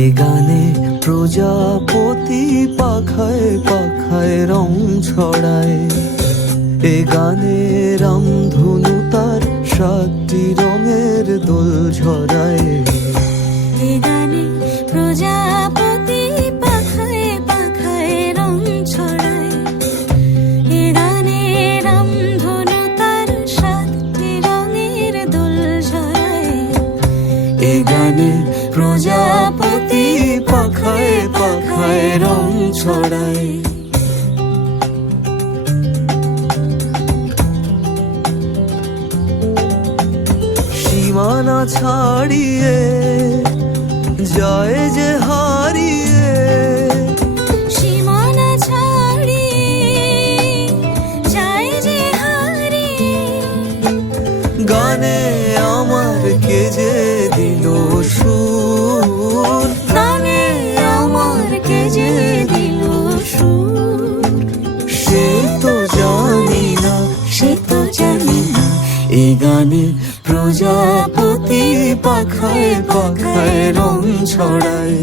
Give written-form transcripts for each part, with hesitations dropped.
এ গানে প্রজাপতি পাখায় পাখায় রং ছড়ায়। এ গানে রামধনু তার 7টি রঙের দোল ঝরায়। এ গানে প্রজাপতি পাখায় পাখায় রং ছড়ায়। এ গানে রামধনু তার 7টি রঙের দোল ঝরায়। এ গানে প্রজাপতি পাখায় পাখায় রং ছড়ায়। সীমানা ছাড়িয়ে যায় যে হারিয়ে, সীমানা ছাড়িয়ে যায় যে হারিয়ে। গানে আমার কে যে দিল সুর, গানে আমার কে যে দিল সুর। সে তো জানি না, সে তো জানি না। এ গানে প্রজাপতি পাখায় পাখায় রং ছড়ায়।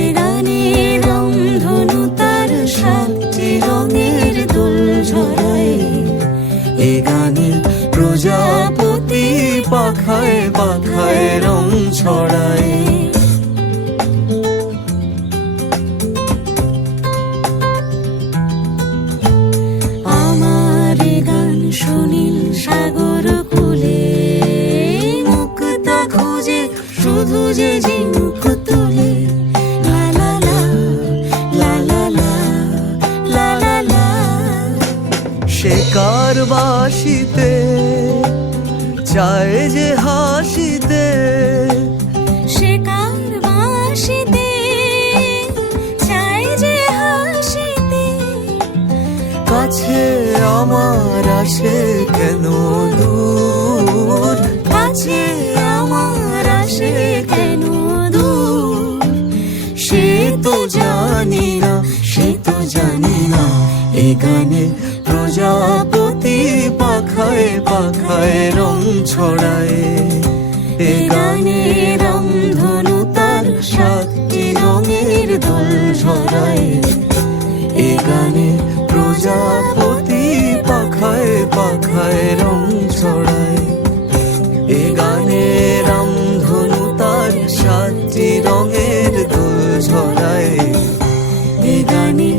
এ গানে রামধনু তার 7টি রঙের দোল ঝরায়। এ গানে প্রজাপতি পাখায় পাখায় রং ছড়ায়। আমার এ গান সুনীল সাগর কূলে, মুক্তা খুঁজে শুধু যে ঝিনুক তুলে। লা লা লা, লা লা লা, লা লা লা। সে কার বাসিতে চায় যে হাসিতে, সে কার বাঁশিতে চায় যে হাসিতে। কাছে আমার আসে কেন দূর, কাছে আমার আসে কেন দূর। সে তো জানি না, সে তো জানি না। এ গানে প্রজাপতি পাখায় পাখায় রং ছড়ায়। এ গানে রামধনু তার 7টি রঙের দোল ঝরায়। এ গানে প্রজাপতি পাখায় পাখায় রং ছড়ায়। এ গানে রামধনু তার 7টি রঙের দোল ঝরায়। এ গানে